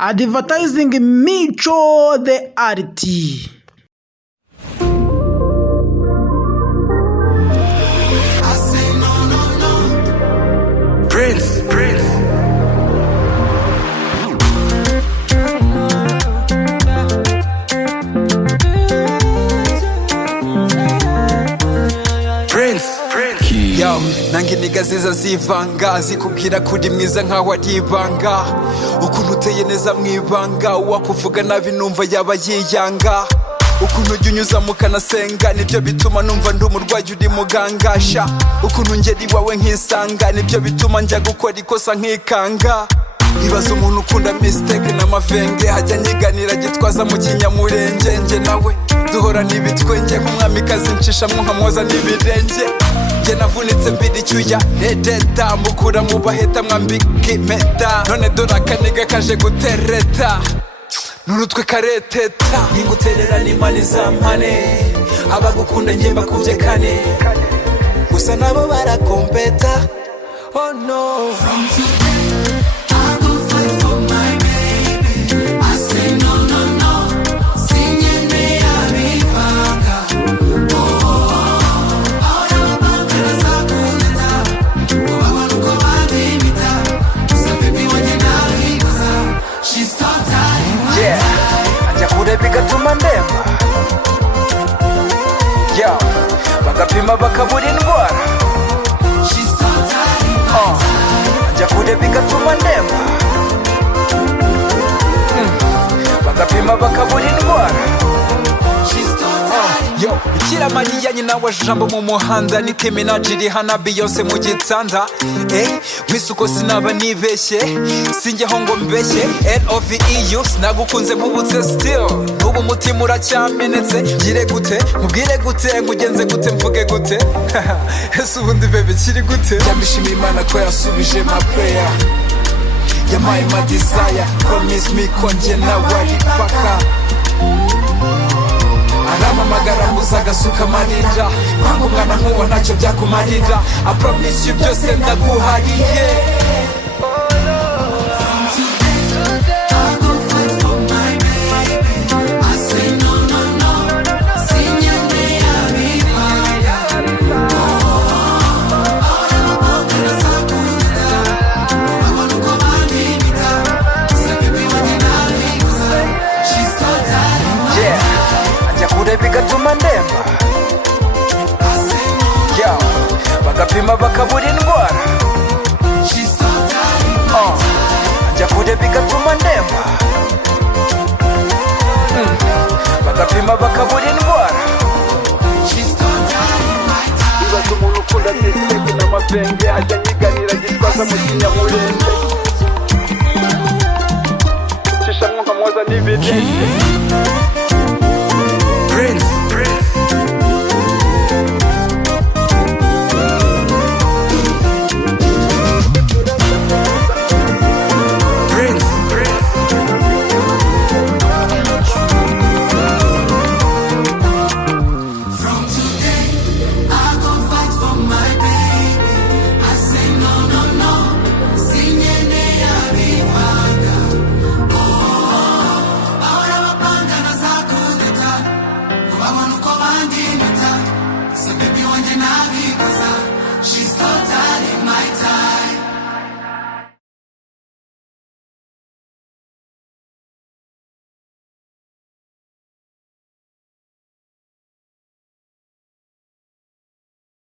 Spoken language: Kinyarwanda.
Advertising Mico the Art. Prince. Yo, nange nigaziza zivanga zikubwira kuri mwiza nkaho ari ibanga, ukuntu uteye neza mwibanga, wakuvuga nabi numva yaba yiyanga, ukuntu ujya unyuza mukanasenga nibyo bituma numva ndi umurwayi uri mugangasha, ukuntu ngeri wawe nkisanga nibyo bituma njya gukora ikosa nkikanga. Ibaza umuntu ukunda mistake n'amavenge, hajya nyiganira gitwaza mu kinyamurenge, nje nawe duhora n'ibitwenge nk'umwamikazi ncishamwo nkamwoza n'ibirenge. Nje navunitse mbiri cyuya redeta, mukura mu baheta mwambika impeta, none dore akaniga kaje gutereta n'urutwe kareteta. Ninguterera n'imani zampane, abagukunda nje mbakubye kane, gusa nabo barakompeta. Oh no, from today I will fight for my baby. I say no no no, sinyene abivanga. Bigatuma ndemba, yo bagapima bakabura indwara, njya kure bigatuma ndemba, bagapima bakabura indwara. Yo, Bikira Mariya nyina wa jambo mu muhanda, Nicki Minaj iri hana Beyonce mu gitanda. Mwisuko sinaba nibeshye, sinjyeho ngo mbeshye. LOVEU sinagukunze nkubutse still, n'ubu umutima uracyamenetse. Ngire gute, mubwire gute, ngugenze gute, mvuge gute. Ese ubundi bebe kiri gute? Ndamishima Imana ko yasubije my prayer, yampaye my desire. Promise me ko njye nawe ari paka. Aramamagara muza agasuka amarira, kwanga umwana nk'uwo ntacyo byakumarira. I promise you byose ndaguhariye. Bigatuma ndemba, yo bagapima bakabura indwara, njya kure bigatuma ndemba, bagapima bakabura indwara. Ibaza umuntu ukunda mistake n'amavenge, hajya nyiganira gitwaza mu kinyamurenge, cishamwo nkamwoza n'ibirenge.